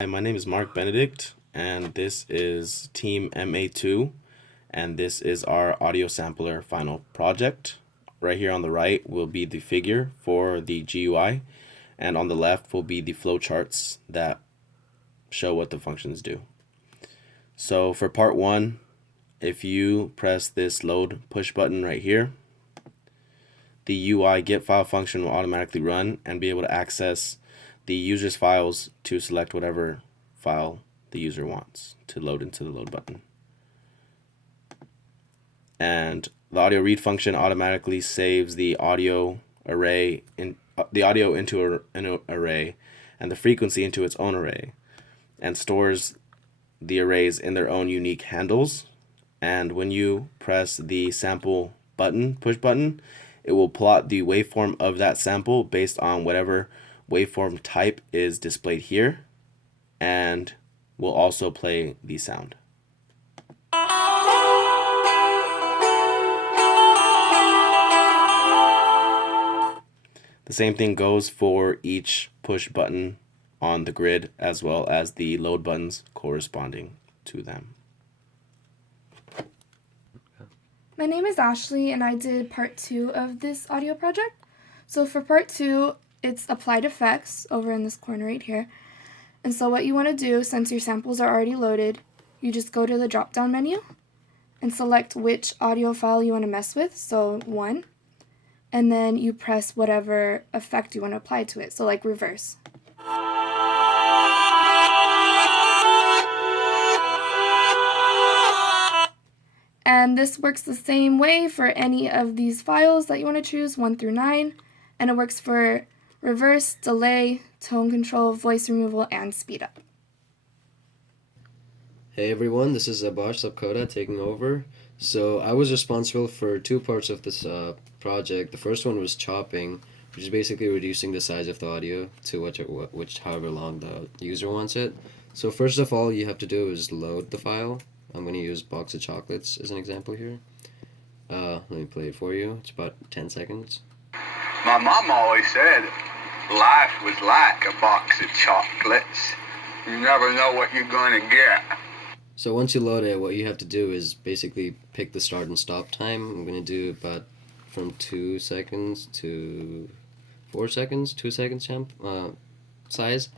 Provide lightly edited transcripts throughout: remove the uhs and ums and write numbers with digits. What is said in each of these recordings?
Hi, my name is Mark Benedict, and this is Team MA2, and this is our audio sampler final project. Right here on the right will be the figure for the GUI, and on the left will be the flowcharts that show what the functions do. So for part one, if you press this load push button right here, the UI get file function will automatically run and be able to access the user's files to select whatever file the user wants to load into the load button. And the audio read function automatically saves the audio array the audio into an array and the frequency into its own array, and stores the arrays in their own unique handles. And when you press the sample button, push button, it will plot the waveform of that sample based on whatever waveform type is displayed here, and will also play the sound. The same thing goes for each push button on the grid, as well as the load buttons corresponding to them. My name is Ashley, and I did part 2 of this audio project. So for part 2, it's applied effects over in this corner right here. And so what you want to do, since your samples are already loaded, you just go to the drop-down menu and select which audio file you want to mess with, so 1, and then you press whatever effect you want to apply to it, so like reverse. And this works the same way for any of these files that you want to choose, 1 through 9, and it works for reverse, delay, tone control, voice removal, and speed up. Hey everyone, this is Abash Sapkota taking over. So I was responsible for two parts of this project. The first one was chopping, which is basically reducing the size of the audio to however long the user wants it. So first of all, you have to do is load the file. I'm going to use Box of Chocolates as an example here. Let me play it for you. It's about 10 seconds. My mom always said life was like a box of chocolates. You never know what you're going to get. So once you load it, what you have to do is basically pick the start and stop time. I'm going to do about from 2 seconds to 4 seconds, 2 seconds size.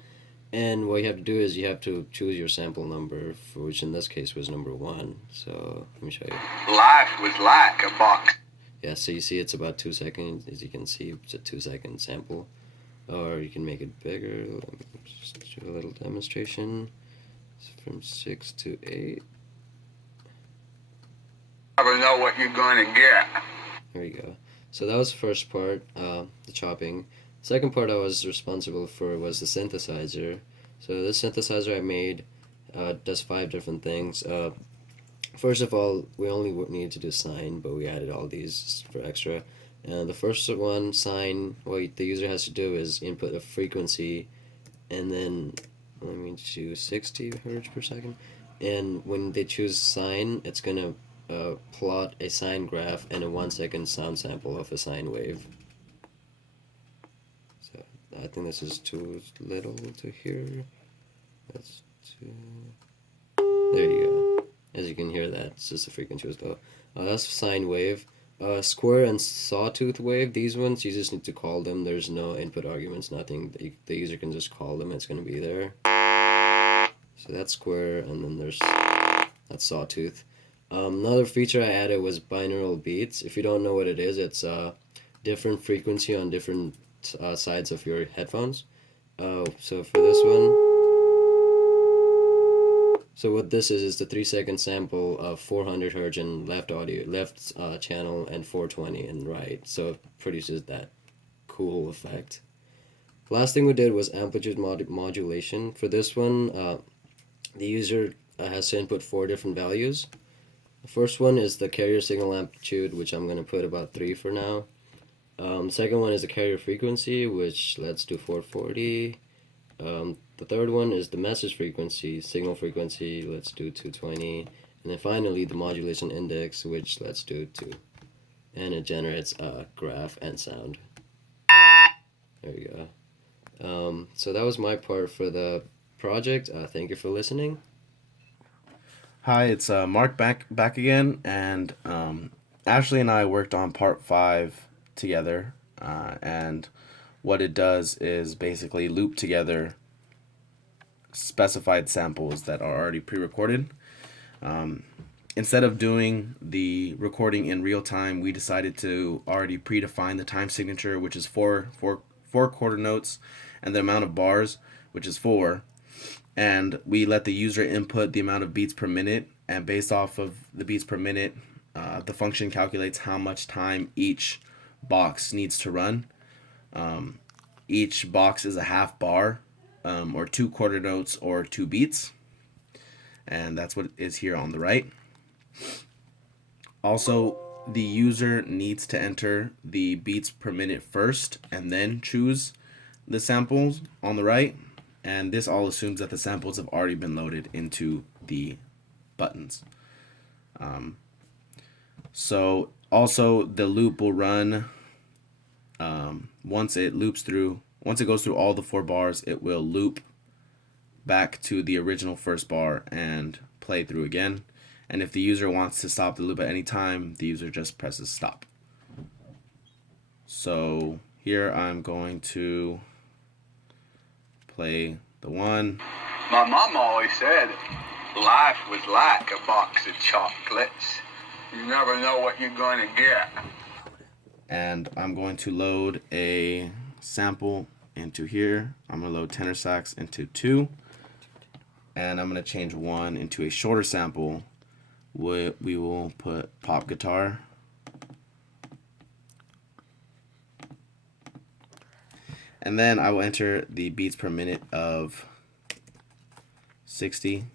And what you have to do is you have to choose your sample number, for which in this case was number 1. So let me show you. Life was like a box. Yeah, so you see it's about 2 seconds. As you can see, it's a 2-second sample. Or you can make it bigger. Let me just do a little demonstration. It's from 6 to 8. You never know what you're going to get. There you go. So that was the first part, the chopping. Second part I was responsible for was the synthesizer. So this synthesizer I made does 5 different things. First of all, we only needed to do sine, but we added all these for extra. And the first one, sine, what the user has to do is input a frequency, and then let me choose 60 hertz per second. And when they choose sine, it's gonna plot a sine graph and a 1-second sound sample of a sine wave. So I think this is too little to hear. That's too. There you go. As you can hear that, it's just a frequency as well. That's sine wave. Square and sawtooth wave, these ones, you just need to call them. There's no input arguments, nothing. The user can just call them, it's going to be there. So that's square, and then that's sawtooth. Another feature I added was binaural beats. If you don't know what it is, it's a different frequency on different sides of your headphones. So for this one, so what this is the 3-second sample of 400 hertz in left channel and 420 in right. So it produces that cool effect. Last thing we did was amplitude modulation. For this one, the user has to input 4 different values. The first one is the carrier signal amplitude, which I'm going to put about 3 for now. Second one is the carrier frequency, which let's do 440. The third one is the message frequency, signal frequency, let's do 220. And then finally the modulation index, which let's do 2. And it generates a graph and sound. There we go. So that was my part for the project. Thank you for listening. Hi, it's Mark back again, and Ashley and I worked on part 5 together, and what it does is basically loop together specified samples that are already pre-recorded. Instead of doing the recording in real time, we decided to already predefine the time signature, which is four quarter notes, and the amount of bars, which is 4. And we let the user input the amount of beats per minute, and based off of the beats per minute, the function calculates how much time each box needs to run. Each box is a half bar, or 2 quarter notes, or 2 beats, and that's what is here on the right. Also, the user needs to enter the beats per minute first and then choose the samples on the right, and this all assumes that the samples have already been loaded into the buttons. So also the loop will run once it goes through all the 4 bars, it will loop back to the original first bar and play through again. And if the user wants to stop the loop at any time, the user just presses stop. So here I'm going to play the 1. My mom always said life was like a box of chocolates. You never know what you're going to get. And I'm going to load a sample into here. I'm going to load tenor sax into 2. And I'm going to change 1 into a shorter sample. We will put pop guitar. And then I will enter the beats per minute of 60.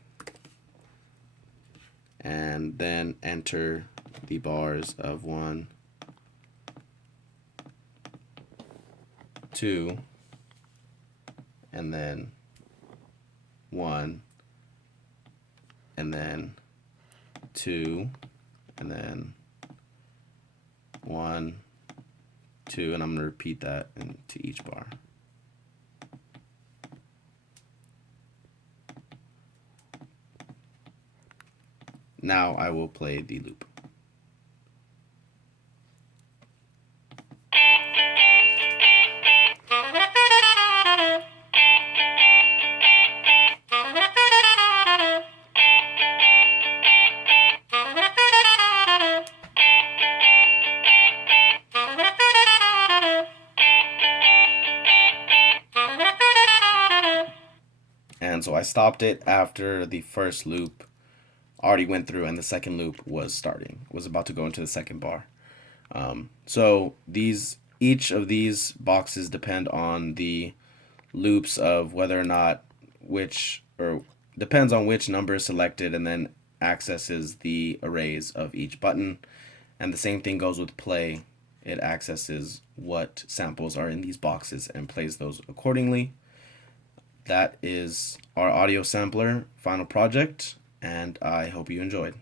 And then enter the bars of 1, 2, and then 1, and then 2, and then 1, 2, and I'm going to repeat that into each bar. Now I will play the loop. And so I stopped it after the first loop already went through and the second loop was about to go into the second bar. So each of these boxes depend on the loops of whether or not depends on which number is selected, and then accesses the arrays of each button. And the same thing goes with play. It accesses what samples are in these boxes and plays those accordingly. That is our audio sampler final project, and I hope you enjoyed.